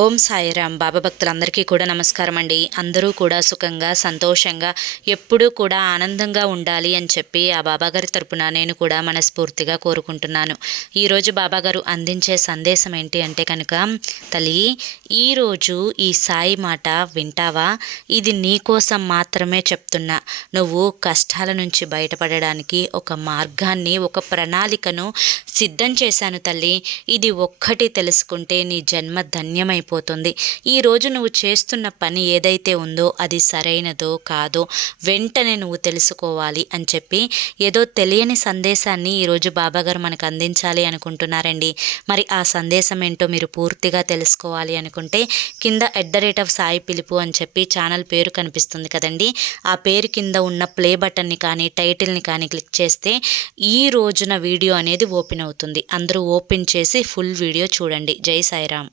ఓం సాయిరామ్. బాబా భక్తులందరికీ కూడా నమస్కారం అండి. అందరూ కూడా సుఖంగా సంతోషంగా ఎప్పుడూ కూడా ఆనందంగా ఉండాలి అని చెప్పి ఆ బాబాగారి తరపున నేను కూడా మనస్ఫూర్తిగా కోరుకుంటున్నాను. ఈరోజు బాబాగారు అందించే సందేశం ఏంటి అంటే కనుక, తల్లి ఈరోజు ఈ సాయి మాట వింటావా? ఇది నీ కోసం మాత్రమే చెప్తున్నా. నువ్వు కష్టాల నుంచి బయటపడడానికి ఒక మార్గాన్ని, ఒక ప్రణాళికను సిద్ధం చేశాను తల్లి. ఇది ఒక్కటి తెలుసుకుంటే నీ జన్మ ధన్యమైపోతుంది. ఈరోజు నువ్వు చేస్తున్న పని ఏదైతే ఉందో అది సరైనదో కాదో వెంటనే నువ్వు తెలుసుకోవాలి అని చెప్పి ఏదో తెలియని సందేశాన్ని ఈరోజు బాబాగారు మనకు అందించాలి అనుకుంటున్నారండి. మరి ఆ సందేశం ఏంటో మీరు పూర్తిగా తెలుసుకోవాలి అనుకుంటే కింద @సాయి పిలుపు అని చెప్పి ఛానల్ పేరు కనిపిస్తుంది కదండి. ఆ పేరు కింద ఉన్న ప్లే బటన్ని కానీ టైటిల్ని కానీ క్లిక్ చేస్తే ఈ రోజున వీడియో అనేది ఓపెన్ అవుతుంది. అందరూ ఓపెన్ చేసి ఫుల్ వీడియో చూడండి. జై సాయిరామ్.